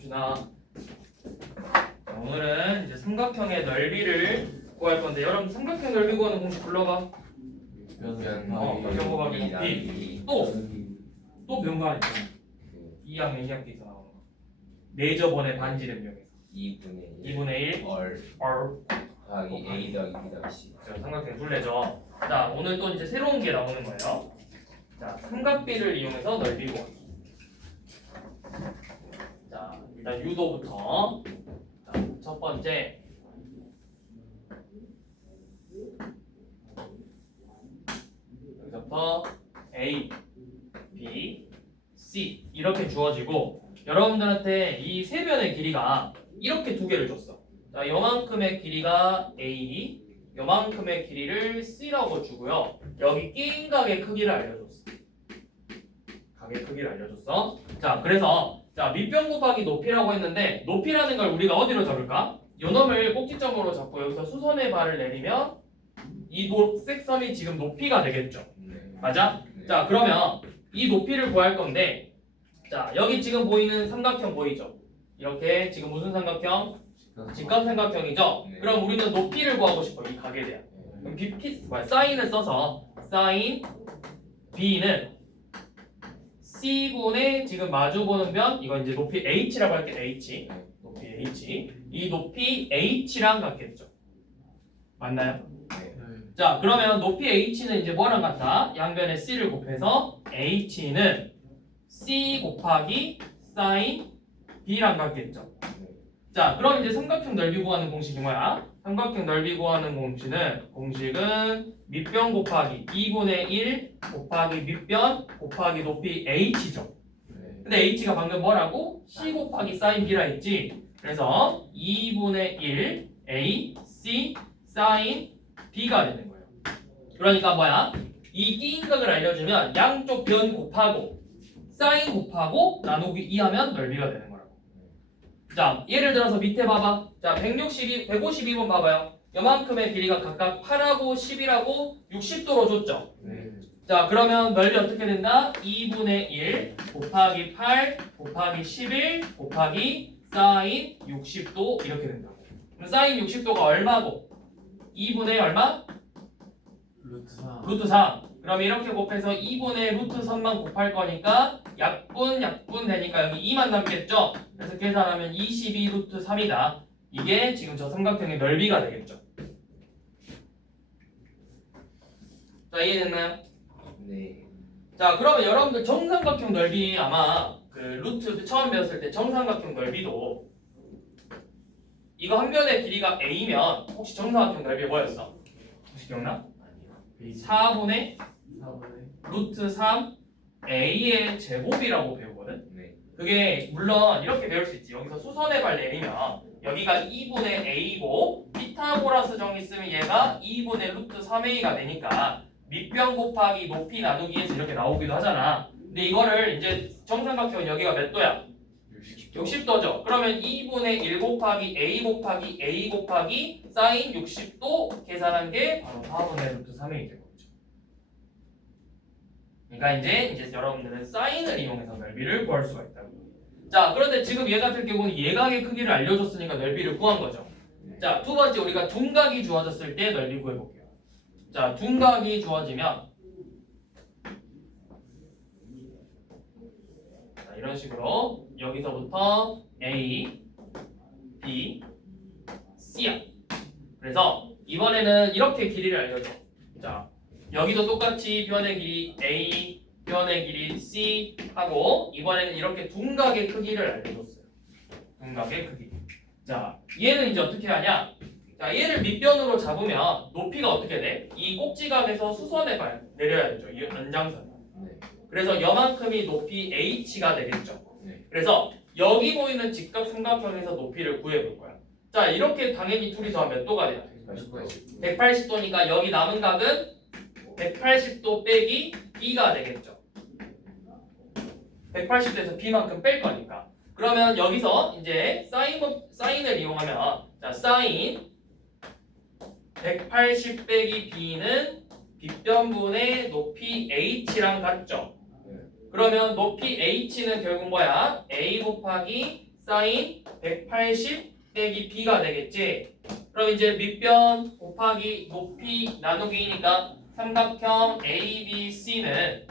봅시다. 자, 오늘은 이제 삼각형의 넓이를 구할 건데 여러분 삼각형 넓이 구하는 공식 불러봐. 곱하기 B. 또 배운 거 아니야? 2학년 2학기에서 나오는 거. 내저번에 반지름 이용해서 2분의 1 얼 얼 곱하기 A 더하기 B 더하기 C. 자, 삼각형 둘레죠. 자, 오늘 또 이제 새로운 게 나오는 거예요. 자, 삼각비를 이용해서 넓이 구하기. 자, 일단 유도부터. 자, 첫 번째. 여기서부터 A, B, C 이렇게 주어지고 여러분들한테 이 세 변의 길이가 이렇게 두 개를 줬어. 자, 요만큼의 길이가 A, 요만큼의 길이를 C라고 주고요. 여기 끼인 각의 크기를 알려줬어. 각의 크기를 알려줬어. 자, 그래서 자 밑변 곱하기 높이라고 했는데 높이라는 걸 우리가 어디로 잡을까? 요 놈을 꼭지점으로 잡고 여기서 수선의 발을 내리면 이 녹색 선이 지금 높이가 되겠죠. 맞아? 자, 그러면 이 높이를 구할 건데 자, 여기 지금 보이는 삼각형 보이죠? 이렇게 지금 무슨 삼각형? 직각삼각형이죠? 네. 그럼 우리는 높이를 구하고 싶어, 이 각에 대한. 그럼 사인을 써서 사인 B는 C분의 지금 마주보는 변, 이건 이제 높이 H라고 할게. H. 높이 H. 이 높이 H랑 같겠죠. 맞나요? 자, 그러면 높이 H는 이제 뭐랑 같아? 양변에 C를 곱해서 H는 C 곱하기 사인 B랑 같겠죠. 자, 그럼 이제 삼각형 넓이 구하는 공식이 뭐야? 삼각형 넓이 구하는 공식은 밑변 곱하기 2분의 1 곱하기 밑변 곱하기 높이 H죠. 근데 H가 방금 뭐라고? C 곱하기 사인 B라 했지. 그래서 2분의 1 A, C, 사인 B가 되는 거예요. 그러니까 뭐야? 이 끼인 각을 알려주면 양쪽 변 곱하고 사인 곱하고 나누기 2 하면 넓이가 되는 거라고. 자, 예를 들어서 밑에 봐봐. 자, 152번 봐봐요. 요만큼의 길이가 각각 8하고 10이라고 60도로 줬죠. 자, 그러면 넓이 어떻게 된다? 2분의 1 곱하기 8 곱하기 11 곱하기 사인 60도 이렇게 된다고. 그럼 사인 60도가 얼마고? 2분의 얼마? 루트 3. 그럼 이렇게 곱해서 2분의 루트 3만 곱할 거니까 약분 되니까 여기 2만 남겠죠? 그래서 계산하면 22 루트 3이다. 이게 지금 저 삼각형의 넓이가 되겠죠. 자, 이해됐나요? 네. 자, 그러면 여러분들 정삼각형 넓이 아마 그 루트 처음 배웠을 때 정삼각형 넓이도 이거 한 변의 길이가 A면 혹시 정삼각형 넓이 뭐였어? 혹시 기억나? 4분의 루트 3 A의 제곱이라고 배우거든? 네. 그게 물론 이렇게 배울 수 있지. 여기서 수선의 발 내리면 여기가 2분의 A고 피타고라스 정의 쓰면 얘가 2분의 루트 3A가 되니까 밑변 곱하기 높이 나누기에서 이렇게 나오기도 하잖아. 근데 이거를 이제 정삼각형은 여기가 몇 도야? 60도죠. 그러면 2분의 1 곱하기 A 곱하기 사인 60도 계산한 게 바로 4분의 루트 3A이 된 거죠. 그러니까 이제 여러분들은 사인을 이용해서 넓이를 구할 수가 있다고. 자, 그런데 지금 얘 같은 경우는 예각의 크기를 알려줬으니까 넓이를 구한 거죠. 자, 두 번째 우리가 둔각이 주어졌을 때 넓이 구해볼게요. 자, 둔각이 주어지면 자, 이런 식으로 여기서부터 A, B, C야. 그래서 이번에는 이렇게 길이를 알려줘. 자, 여기도 똑같이 변의 길이 A, 변의 길이 C 하고 이번에는 이렇게 둔각의 크기를 알려줬어요. 둔각의 크기. 자, 얘는 이제 어떻게 하냐? 자, 얘를 밑변으로 잡으면 높이가 어떻게 돼? 이 꼭지각에서 수선에 내려야 되죠. 이 연장선. 그래서 요만큼이 높이 H가 되겠죠. 그래서 여기 보이는 직각삼각형에서 높이를 구해볼 거야. 자, 이렇게 당연히 둘이 더하면 몇 도가 돼요? 180도니까 여기 남은 각은 180도 빼기 B가 되겠죠. 180도에서 B만큼 뺄 거니까. 그러면 여기서 이제 사인을 이용하면 자, 사인 180 빼기 B는 빗변분의 높이 H랑 같죠. 그러면 높이 H는 결국 뭐야? A 곱하기 사인 180 빼기 b가 되겠지. 그럼 이제 밑변 곱하기 높이 나누기니까 삼각형 ABC는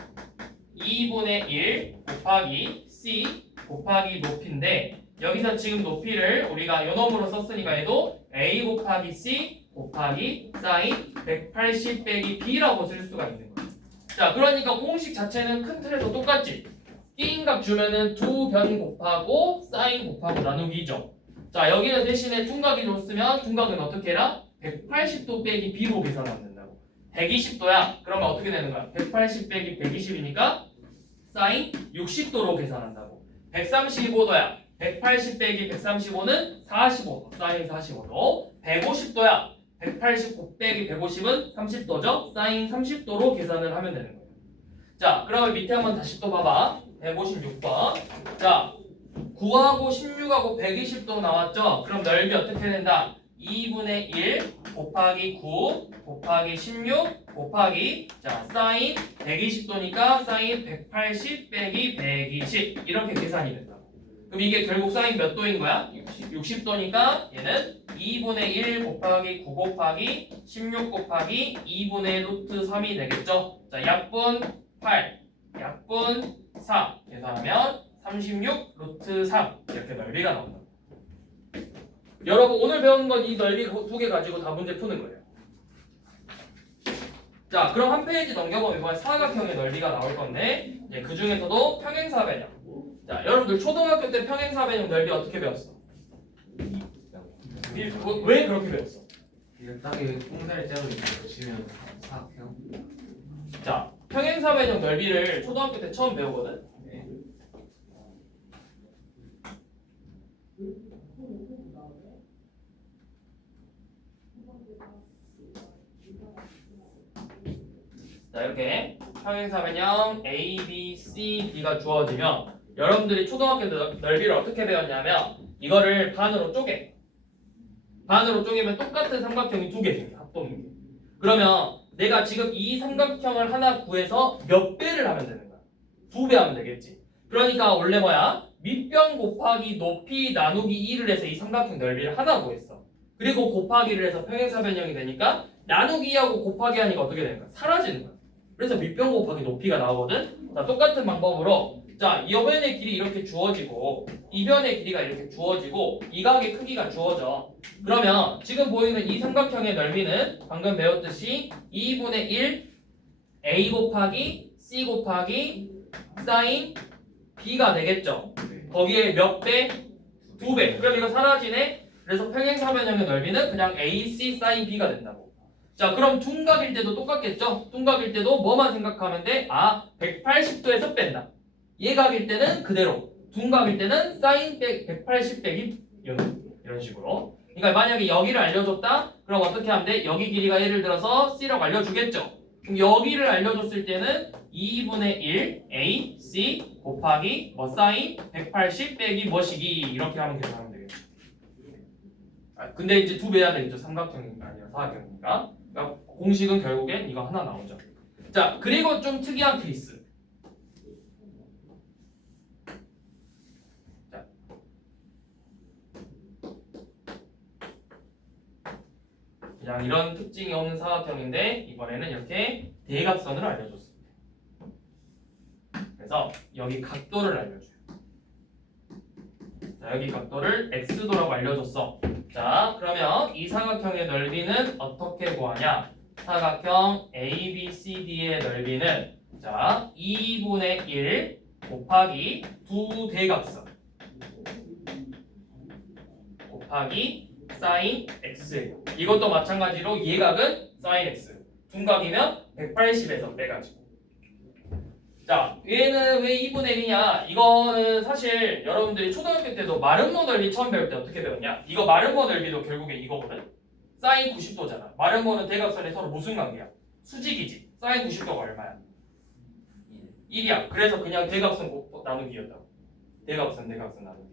2분의 1 곱하기 C 곱하기 높이인데 여기서 지금 높이를 우리가 요놈으로 썼으니까 얘도 A 곱하기 C 곱하기 사인 180 빼기 B라고 쓸 수가 있는 거예요. 자, 그러니까 공식 자체는 큰 틀에서 똑같지. B인값 주면은 두 변 곱하고 사인 곱하고 나누기죠. 자, 여기는 대신에 둔각이 줬으면 둔각은 어떻게 해라? 180도 빼기 B로 계산하면 된다고. 120도야. 그러면 어떻게 되는 거야? 180 빼기 120이니까 사인 60도로 계산한다고. 135도야. 180 빼기 135는 45도. 사인 45도. 150도야. 189 빼기 150은 30도죠. 사인 30도로 계산을 하면 되는 거예요. 자, 그러면 밑에 한번 다시 또 봐봐. 156번. 자, 9하고 16하고 120도 나왔죠? 그럼 넓이 어떻게 된다? 2분의 1 곱하기 9 곱하기 16 곱하기 자 사인 120도니까 사인 180 빼기 120 이렇게 계산이 된다. 그럼 이게 결국 사인 몇 도인 거야? 60도니까 얘는 2분의 1 곱하기 9 곱하기 16 곱하기 2분의 루트 3이 되겠죠? 자 약분 8 약분 4 계산하면 36 루트 3 이렇게 넓이가 나온다. 여러분 오늘 배운 건 이 넓이 두 개 가지고 다 문제 푸는 거예요. 자 그럼 한 페이지 넘겨보면 이번에 사각형의 넓이가 나올 건데 그 중에서도 평행사변형. 자 여러분들 초등학교 때 평행사변형 넓이 어떻게 배웠어? 왜 그렇게 배웠어? 그냥 딱히 꽁살짝을 이렇게 보시면 사각형. 자 평행사변형 넓이를 초등학교 때 처음 배우거든. 자 이렇게 평행사변형 A, B, C, D가 주어지면 여러분들이 초등학교 때 넓이를 어떻게 배웠냐면 이거를 반으로 쪼개. 반으로 쪼개면 똑같은 삼각형이 두 개 생겨. 합동인 게. 그러면 내가 지금 이 삼각형을 하나 구해서 몇 배를 하면 되는 거야? 2배 하면 되겠지. 그러니까 원래 뭐야? 밑변 곱하기 높이 나누기 1을 해서 이 삼각형 넓이를 하나 구했어. 그리고 곱하기를 해서 평행사변형이 되니까 나누기 2하고 곱하기 하니까 어떻게 되는 거야? 사라지는 거야. 그래서 밑변 곱하기 높이가 나오거든. 자, 똑같은 방법으로 자, 이 변의 길이 이렇게 주어지고 이 변의 길이가 이렇게 주어지고 이 각의 크기가 주어져. 그러면 지금 보이는 이 삼각형의 넓이는 방금 배웠듯이 2분의 1 A 곱하기 C 곱하기 사인 B가 되겠죠. 거기에 몇 배? 2배. 그럼 이거 사라지네. 그래서 평행사변형의 넓이는 그냥 AC 사인 B가 된다고. 자 그럼 둔각일 때도 똑같겠죠? 둔각일 때도 뭐만 생각하면 돼? 아 180도에서 뺀다. 예각일 때는 그대로. 둔각일 때는 사인 180 빼기 이런 식으로. 그러니까 만약에 여기를 알려줬다? 그럼 어떻게 하면 돼? 여기 길이가 예를 들어서 C라고 알려주겠죠? 그럼 여기를 알려줬을 때는 2분의 1 A, C 곱하기 사인 180 빼기 뭐시기 이렇게 하면 계산하면 되겠죠. 근데 이제 2배 해야 되겠죠. 삼각형이 아니라 사각형이니까. 그러니까 공식은 결국엔 이거 하나 나오죠. 자 그리고 좀 특이한 케이스. 자, 그냥 이런 특징이 없는 사각형인데 이번에는 이렇게 대각선을 알려줬습니다. 그래서 여기 각도를 알려줘요. 자 여기 각도를 x도라고 알려줬어. 자 그러면 이 사각형의 넓이는 어떻게 구하냐? 사각형 ABCD의 넓이는 자 2분의 1 곱하기 두 대각선 곱하기 사인 x예요. 이것도 마찬가지로 예각은 사인 x. 둔각이면 180에서 빼가지고. 자, 얘는 왜 2분의 1이냐? 이거는 사실 여러분들이 초등학교 때도 마름모 넓이 처음 배울 때 어떻게 배웠냐? 이거 마름모 넓이도 결국에 이거거든? 사인 90도잖아. 마름모는 대각선이 서로 무슨 관계야? 수직이지. 사인 90도가 얼마야? 1이야. 그래서 그냥 대각선 나누기였다고. 대각선 나누기.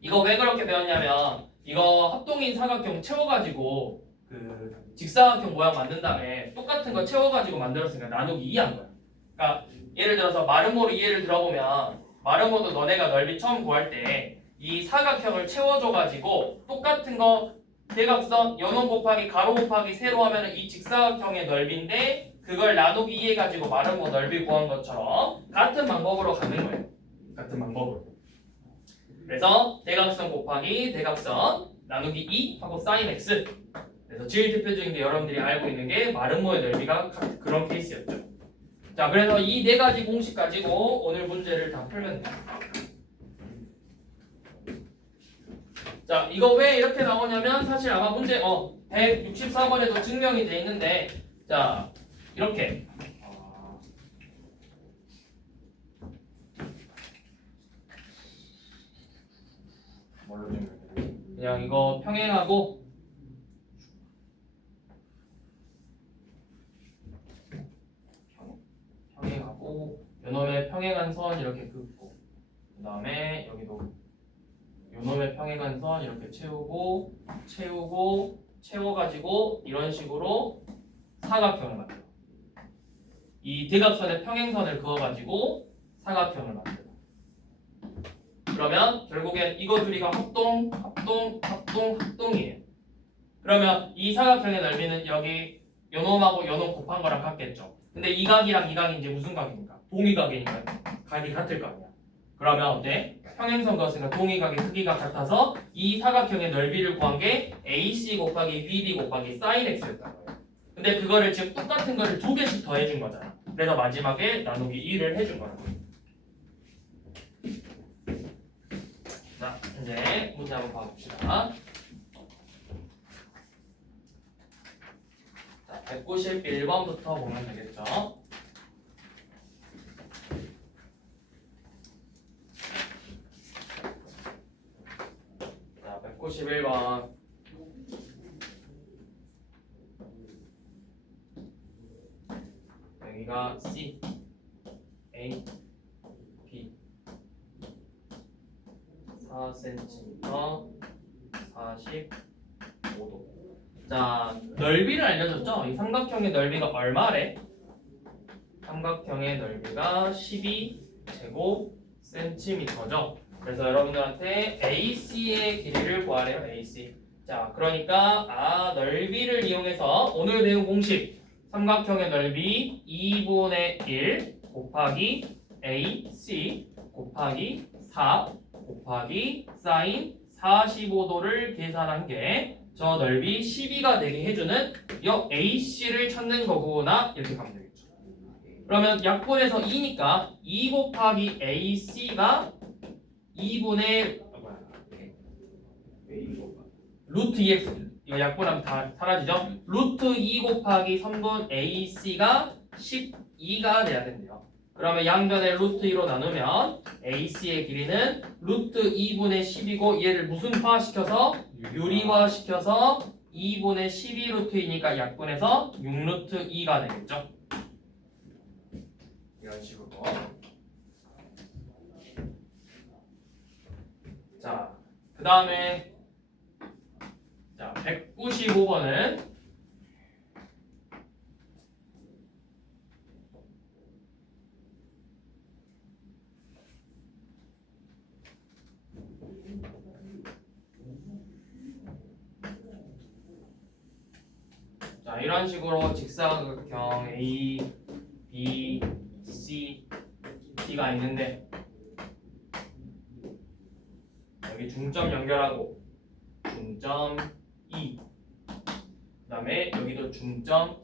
이거 왜 그렇게 배웠냐면 이거 합동인 사각형 채워가지고 그 직사각형 모양 만든 다음에 똑같은 거 채워가지고 만들었으니까 나누기 2 한 거야. 그러니까 예를 들어서 마름모로 이해를 들어보면 마름모도 너네가 넓이 처음 구할 때 이 사각형을 채워줘가지고 똑같은 거 대각선 연원 곱하기 가로 곱하기 세로 하면은 이 직사각형의 넓이인데 그걸 나누기 2 해가지고 마름모 넓이 구한 것처럼 같은 방법으로 가는 거예요. 같은 방법으로. 그래서 대각선 곱하기 대각선 나누기 2 하고 sin x. 그래서 제일 대표적인 게 여러분들이 알고 있는 게 마름모의 넓이가 그런 케이스였죠. 자, 그래서 이 네 가지 공식 가지고 오늘 문제를 다 풀면 돼요. 자, 이거 왜 이렇게 나오냐면 사실 아마 문제 164번에도 증명이 돼 있는데 자, 이렇게 뭘로 증명해? 그냥 이거 평행하고 요놈의 평행한 선 이렇게 긋고 그 다음에 여기도 요놈의 평행한 선 이렇게 채워가지고 이런 식으로 사각형을 만들어. 이 대각선의 평행선을 그어가지고 사각형을 만들어. 그러면 결국엔 이거 둘이가 합동이에요. 그러면 이 사각형의 넓이는 여기 요놈하고 요놈 곱한 거랑 같겠죠. 근데 이 각이랑 이 각이 이제 무슨 각입니까? 동의각이니까 각이 같을 거 아니야. 그러면 어때? 평행선 그었으니까 동의각의 크기가 같아서 이 사각형의 넓이를 구한 게 AC 곱하기 BD 곱하기 sin x였단 거예요. 근데 그거를 지금 똑같은 거를 두 개씩 더 해준 거잖아. 그래서 마지막에 나누기 2를 해준 거라고. 자, 이제 문제 한번 봐봅시다. 자, 191번부터 보면 되겠죠. 자, 191번. 여기가 C, A, B 4cm 45도. 자, 넓이를 알려줬죠? 이 삼각형의 넓이가 얼마래? 삼각형의 넓이가 12제곱센티미터죠. 그래서 여러분들한테 AC의 길이를 구하래요. AC. 자, 그러니까 넓이를 이용해서 오늘 배운 공식 삼각형의 넓이 2분의 1 곱하기 AC 곱하기 4 곱하기 sin 45도를 계산한 게 저 넓이 12가 되게 해주는 이 AC를 찾는 거구나 이렇게 가면 되겠죠. 그러면 약분해서 2니까 2 곱하기 AC가 2분의 루트 2x 이거 약분하면 다 사라지죠? 루트 2 곱하기 3분 AC가 12가 돼야 된대요. 그러면 양변에 루트 2로 나누면 AC의 길이는 루트 2분의 10이고 얘를 무슨 화시켜서 유리화시켜서 2분의 12 루트 2니까 약분해서 6 루트 2가 되겠죠. 이런 식으로. 자, 그 다음에 자, 195번은 자, 이런 식으로 직사각형 A, B, C, D가 있는데 여기 중점 연결하고 중점 E 그 다음에 여기도 중점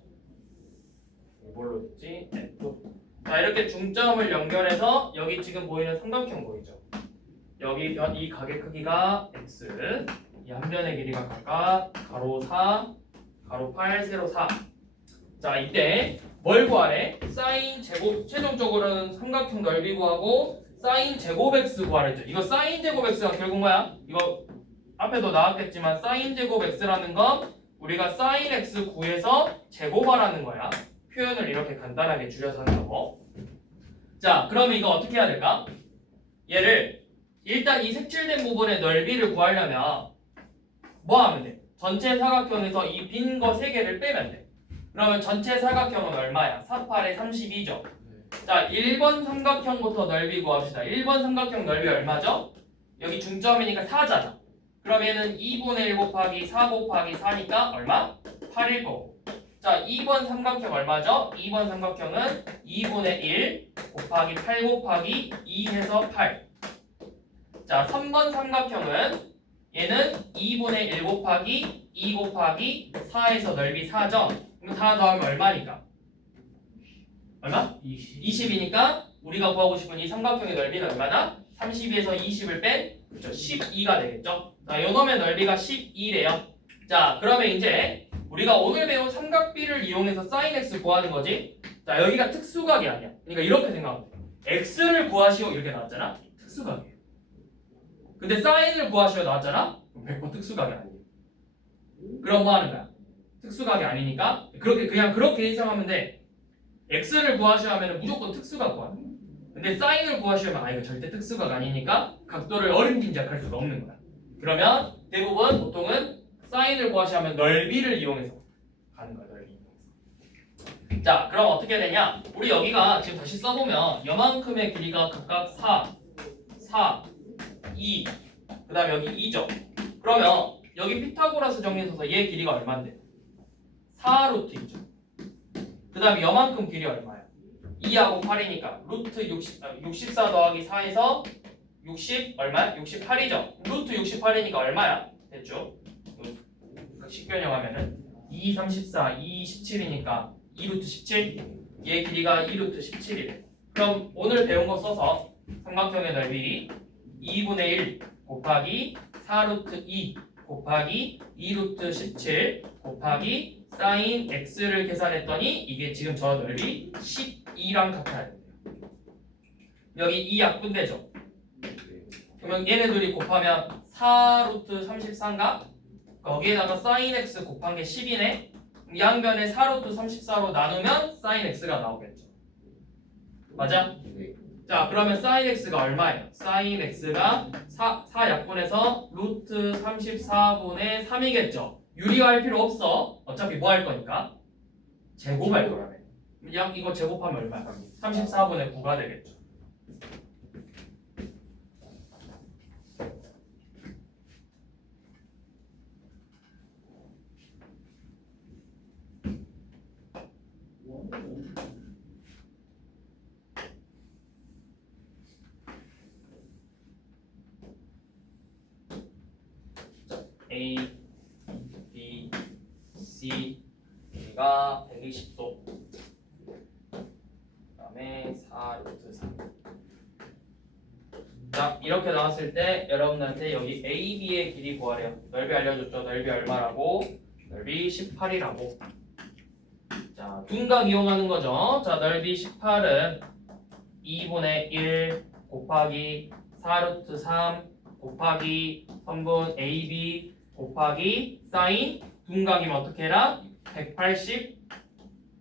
이걸로 했지? F. 자, 이렇게 중점을 연결해서 여기 지금 보이는 삼각형 보이죠? 여기 이 각의 크기가 X 이 한 변의 길이가 각각 가로 4 가로 8 세로 4. 자, 이때 뭘 구하래? 사인 제곱 최종적으로는 삼각형 넓이 구하고 사인 제곱 x 구하랬죠. 이거 사인 제곱 x가 결국 뭐야? 이거 앞에도 나왔겠지만 사인 제곱 x라는 건 우리가 사인 x 구해서 제곱하라는 거야. 표현을 이렇게 간단하게 줄여서 하는 거. 자, 그러면 이거 어떻게 해야 될까? 얘를 일단 이 색칠된 부분의 넓이를 구하려면 뭐 하면 돼? 전체 사각형에서 이 빈 거 3개를 빼면 돼. 그러면 전체 사각형은 얼마야? 48에 32죠. 자, 1번 삼각형부터 넓이 구합시다. 1번 삼각형 넓이 얼마죠? 여기 중점이니까 4잖아. 그럼 얘는 2분의 1 곱하기 4 곱하기 4니까 얼마? 8일 거고. 자, 2번 삼각형 얼마죠? 2번 삼각형은 2분의 1 곱하기 8 곱하기 2 해서 8. 자, 3번 삼각형은 얘는 2분의 1 곱하기 2 곱하기 4에서 넓이 4죠? 그럼 다 더하면 얼마니까? 얼마? 20이니까 우리가 구하고 싶은 이 삼각형의 넓이는 얼마나? 32에서 20을 뺀 그렇죠. 12가 되겠죠. 자, 요 놈의 넓이가 12래요. 자, 그러면 이제 우리가 오늘 배운 삼각비를 이용해서 sin x 구하는 거지. 자, 여기가 특수각이 아니야. 그러니까 이렇게 생각하면 돼. x를 구하시오 이렇게 나왔잖아. 특수각이에요. 근데 sine을 구하시오 나왔잖아. 100% 특수각이 아니에요. 그럼 뭐 하는 거야? 특수각이 아니니까 그렇게 해석하면 돼. x를 구하시오 하면 무조건 특수각 구하는 거야. 근데 sine을 구하시면 이거 절대 특수각 아니니까 각도를 어림짐작할 수가 없는 거야. 그러면 대부분 보통은 sine을 구하시면 넓이를 이용해서 가는 거야. 넓이 이용해서. 자, 그럼 어떻게 되냐? 우리 여기가 지금 다시 써보면 요만큼의 길이가 각각 4, 2, 그 다음에 여기 2죠. 그러면 여기 피타고라스 정리해서 얘 길이가 얼마인데? 4루트이죠. 그 다음에 요만큼 길이 얼마야? 2하고 8이니까 루트 64 더하기 4에서 60 얼마야? 68이죠. 루트 68이니까 얼마야? 됐죠? 식변형하면은 2, 34, 2, 17이니까 2루트 17. 얘 길이가 2루트 17이래. 그럼 오늘 배운 거 써서 삼각형의 넓이 2분의 1 곱하기 4루트 2 곱하기 2루트 17 곱하기 sin x를 계산했더니 이게 지금 저 넓이 12랑 같아야 돼요. 여기 2 약분되죠. 그러면 얘네들이 곱하면 4루트 34인가? 거기에다가 sin x 곱한 게 10이네. 양변에 4루트 34로 나누면 sin x가 나오겠죠. 맞아? 자, 그러면 sin x가 얼마예요? sin x가 4 약분해서 루트 34분의 3이겠죠. 유리화할 필요 없어. 어차피 뭐 할 거니까? 제곱할 거라며. 이거 제곱하면 얼마야? 34분의 9가 되겠죠. A, B, C, A가 120도. 그 다음에 4루트 3. 자, 이렇게 나왔을 때 여러분들한테 여기 A, B의 길이 구하래요. 넓이 알려줬죠. 넓이 얼마라고? 넓이 18이라고. 자, 둔각 이용하는 거죠. 자, 넓이 18은 2분의 1 곱하기 4루트 3 곱하기 3분 AB 곱하기 사인 둔각이면 어떻게 해라? 180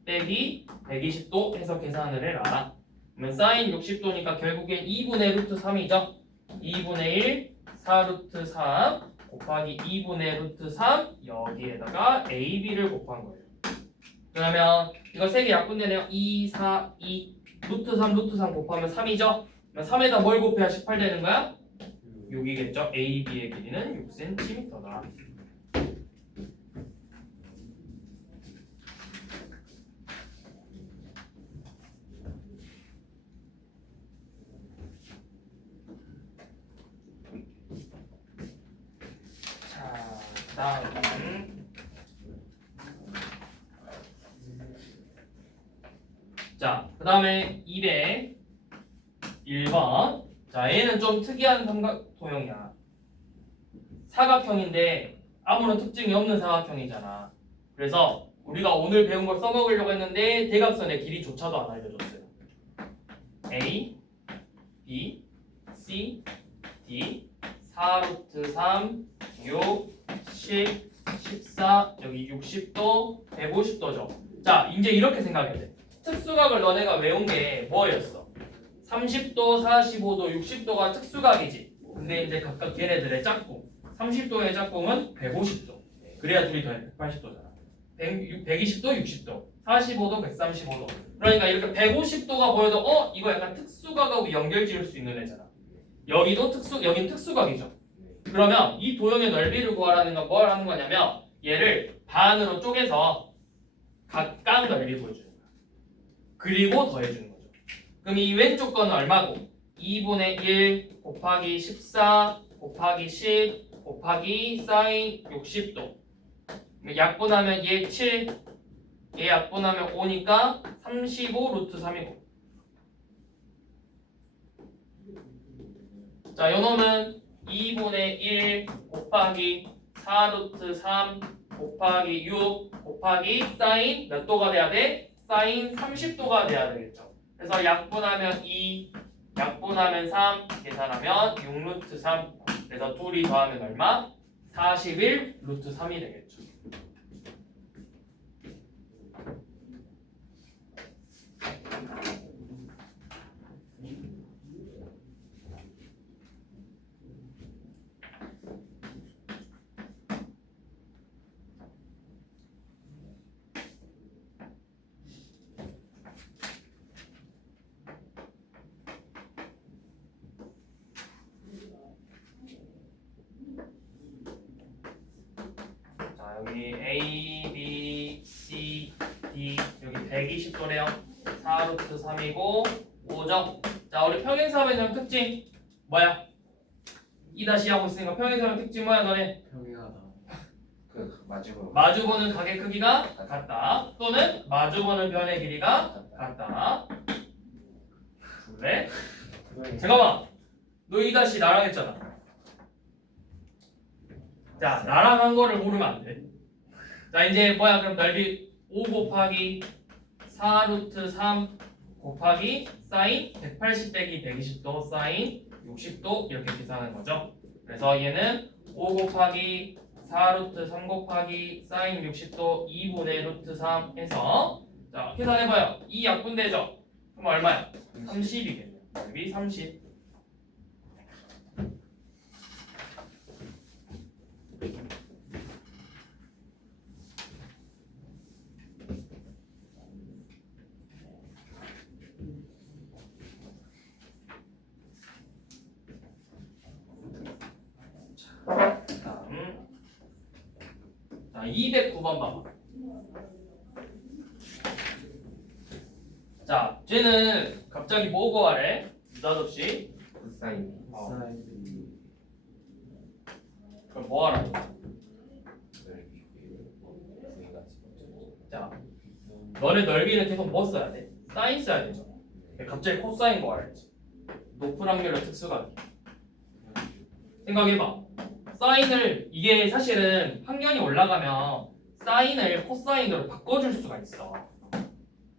빼기 120도 해서 계산을 해라. 그러면 사인 60도니까 결국엔 2분의 루트 3이죠. 2분의 1 4루트 3 곱하기 2분의 루트 3 여기에다가 AB를 곱한 거예요. 그러면 이거 3개 약분되네요. 2, 4, 2 루트 3 곱하면 3이죠. 그러면 3에다 뭘 곱해야 18 되는 거야? 6이겠죠. AB의 길이는 6cm다. 자, 다음. 자, 그 다음에 201번. 자, 얘는 좀 특이한 삼각도형이야. 사각형인데 아무런 특징이 없는 사각형이잖아. 그래서 우리가 오늘 배운 걸 써먹으려고 했는데 대각선의 길이조차도 안 알려줬어요. A, B, C, D 4루트 3, 6, 10, 14, 여기 60도, 150도죠. 자, 이제 이렇게 생각해야 돼. 특수각을 너네가 외운 게 뭐였어? 30도, 45도, 60도가 특수각이지. 근데 이제 각각 걔네들의 짝꿍. 30도의 짝꿍은 150도. 그래야 둘이 더해 180도잖아. 120도, 60도. 45도, 135도. 그러니까 이렇게 150도가 보여도 이거 약간 특수각하고 연결 지을 수 있는 애잖아. 여긴 특수각이죠. 그러면 이 도형의 넓이를 구하라는 건 뭘 하는 거냐면 얘를 반으로 쪼개서 각각 넓이 보여주는 거야. 그리고 더해주는 거죠. 그럼 이 왼쪽 거는 얼마고? 2분의 1 곱하기 14 곱하기 10 곱하기 사인 60도. 약분하면 얘 7, 얘 약분하면 5니까 35 루트 3이고. 자, 요놈은 2분의 1 곱하기 4 루트 3 곱하기 6 곱하기 사인 몇 도가 돼야 돼? 사인 30도가 돼야 되겠죠. 그래서 약분하면 2, 약분하면 3, 계산하면 6 루트 3. 그래서 둘이 더하면 얼마? 41 루트 3이 되겠죠. 여기 A, B, C, D 여기 120도래요. 4 루트 3이고 5죠. 자, 우리 평행사변형 특징 뭐야? 2다시 하고 있으니까 평행사변 특징 뭐야 너네? 평행하다. 그 마주보. 마주보는 각의 크기가 같다. 또는 마주보는 변의 길이가 같다. 그래? 잠깐만. 너 2다시 나랑 했잖아. 자, 나랑 한 거를 모르면 안 돼. 자, 이제 뭐야? 그럼 넓이 5 곱하기 4 루트 3 곱하기 사인 180 빼기 120도 사인 60도 이렇게 계산하는 거죠. 그래서 얘는 5 곱하기 4 루트 3 곱하기 사인 60도 2분의 루트 3 해서 자, 계산해봐요. 2 약분되죠? 그럼 얼마야? 30이겠네요. 넓이 30. 자, 209번 봐봐. 자, 쟤는 갑자기 뭐 구하래? 느닷없이. 코사인. 그럼 뭐 하라고? 자, 너네 넓이는 계속 뭐 써야 돼? 사인 써야 되죠. 갑자기 코사인 구하랬지. 높은 확률의 특수각이. 생각해봐. 사인을 이게 사실은 학년이 올라가면 사인을 코사인으로 바꿔줄 수가 있어.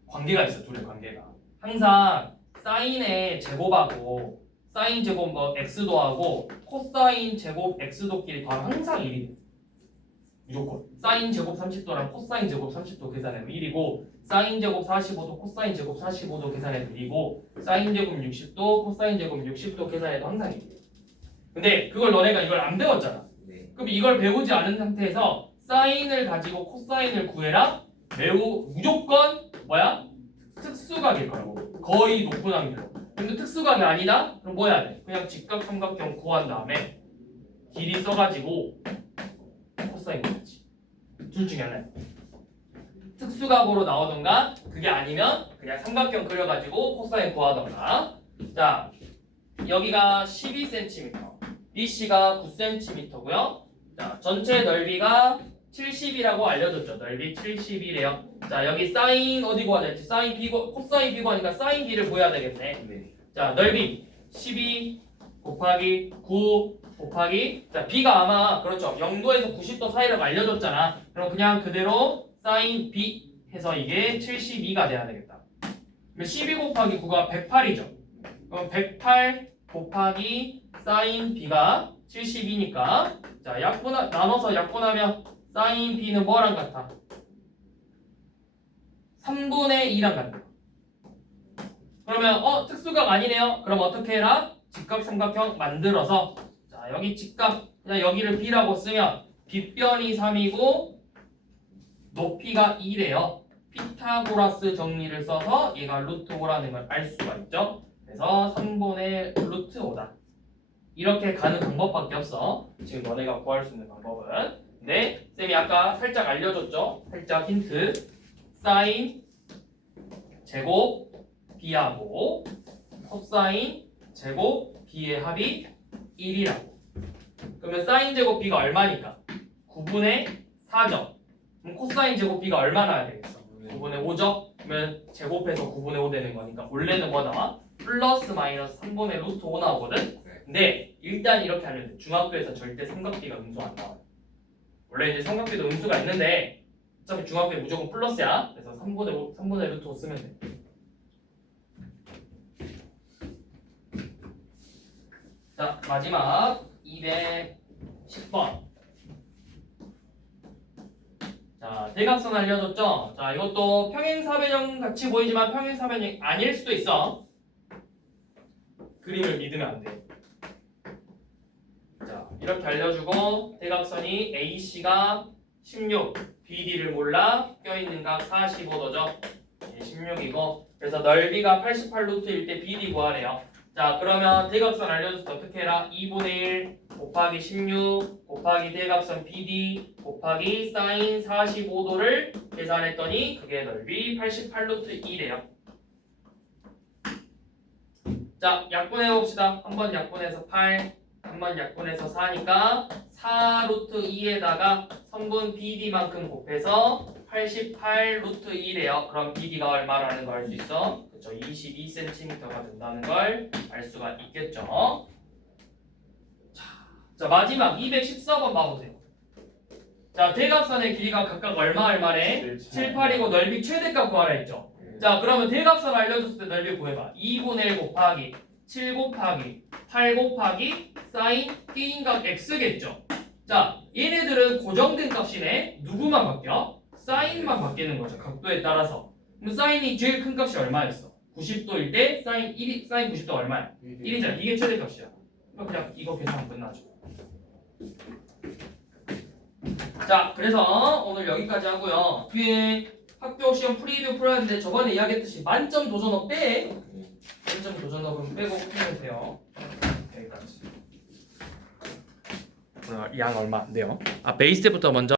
관계가 있어, 둘의 관계가. 항상 사인의 제곱하고 사인 제곱 뭐 x도 하고 코사인 제곱 x도끼리 더하면 항상 1이 돼. 무조건. 사인 제곱 30도랑 코사인 제곱 30도 계산해도 1이고 사인 제곱 45도 코사인 제곱 45도 계산해도 1이고 사인 제곱 60도 코사인 제곱 60도 계산해도 항상 1이야. 근데 그걸 너네가 이걸 안 배웠잖아. 네. 그럼 이걸 배우지 않은 상태에서 사인을 가지고 코사인을 구해라? 매우 무조건 뭐야? 특수각일 거라고. 거의 높은 확률로. 근데 특수각이 아니다? 그럼 뭐 해야 돼? 그냥 직각 삼각형 구한 다음에 길이 써가지고 코사인 구하지. 둘 중에 하나야. 특수각으로 나오던가 그게 아니면 그냥 삼각형 그려가지고 코사인 구하던가. 자, 여기가 12cm, BC가 9cm고요. 자, 전체 넓이가 70이라고 알려줬죠. 넓이 70이래요. 자, 여기 사인 어디 구해야 될지 사인 B 코사인 B 구하니까 사인 B를 구해야 되겠네. 네. 자, 넓이 12 곱하기 9 곱하기 자, B가 아마 그렇죠. 0도에서 90도 사이라고 알려줬잖아. 그럼 그냥 그대로 사인 B 해서 이게 72가 돼야 되겠다. 12 곱하기 9가 108이죠. 그럼 108 곱하기 사인 B가 72니까 자, 나눠서 약분하면 사인 B는 뭐랑 같아? 3분의 2랑 같아. 그러면 특수각 아니네요. 그럼 어떻게 해라? 직각 삼각형 만들어서 자, 여기 직각 그냥 여기를 B라고 쓰면 빗변이 3이고 높이가 2래요. 피타고라스 정리를 써서 얘가 루트 5라는 걸 알 수가 있죠. 그래서 3분의 루트 5다. 이렇게 가는 방법밖에 없어. 지금 너네가 구할 수 있는 방법은. 근데 쌤이 아까 살짝 알려줬죠. 살짝 힌트. 사인 제곱 b하고 코사인 제곱 b의 합이 1이라고. 그러면 사인 제곱 b가 얼마니까? 9분의 4죠. 그럼 코사인 제곱 b가 얼마 나야 되겠어? 9분의 5죠? 그러면 제곱해서 9분의 5 되는 거니까 원래는 뭐 나와? 플러스 마이너스 3분의 루트 5 나오거든? 근데 일단 이렇게 하면 돼. 중학교에서 절대 삼각비가 음수 안 나와요. 원래 이제 삼각비도 음수가 있는데 어차피 중학교에 무조건 플러스야. 그래서 3분의 루트 5 쓰면 돼. 자, 마지막 210번. 자, 대각선 알려줬죠? 자, 이것도 평행사변형 같이 보이지만 평행사변형이 아닐 수도 있어. 그림을 믿으면 안 돼. 자, 이렇게 알려주고 대각선이 AC가 16, BD를 몰라 껴있는 각 45도죠. 16이고 그래서 넓이가 88루트일 때 BD 구하래요. 자, 그러면 대각선 알려줘서 어떻게 해라? 2분의 1 곱하기 16 곱하기 대각선 BD 곱하기 사인 45도를 계산했더니 그게 넓이 88루트 2래요. 자, 약분해봅시다. 한번 약분해서 8, 한번 약분해서 4니까 4루트 2에다가 성분 BD만큼 곱해서 88루트 2래요. 그럼 BD가 얼마라는 걸 알 수 있어? 그쵸, 22cm가 된다는 걸 알 수가 있겠죠. 자, 마지막 214번 봐보세요. 자, 대각선의 길이가 각각 얼마래? 7, 8이고 넓이 최대값 구하라 했죠. 자, 그러면 대각선 알려줬을 때 넓이 구해봐. 2분의 1 곱하기 7 곱하기 8 곱하기 사인 T인각 X겠죠. 자, 얘네들은 고정된 값이네. 누구만 바뀌어? 사인만 바뀌는 거죠. 각도에 따라서. 그럼 사인이 제일 큰 값이 얼마였어? 90도일 때 사인 90도 얼마야? 1이잖아. 이게 최대값이야. 그냥 이거 계산하면 끝나죠. 자, 그래서 오늘 여기까지 하고요. 뒤에 학교 시험 프리뷰 풀어야 하는데 저번에 이야기했듯이 만점 도전어 빼. 만점 도전어는 빼고 풀면 돼요. 여기까지. 오늘 양 얼마 안 돼요. 베이스 때부터 먼저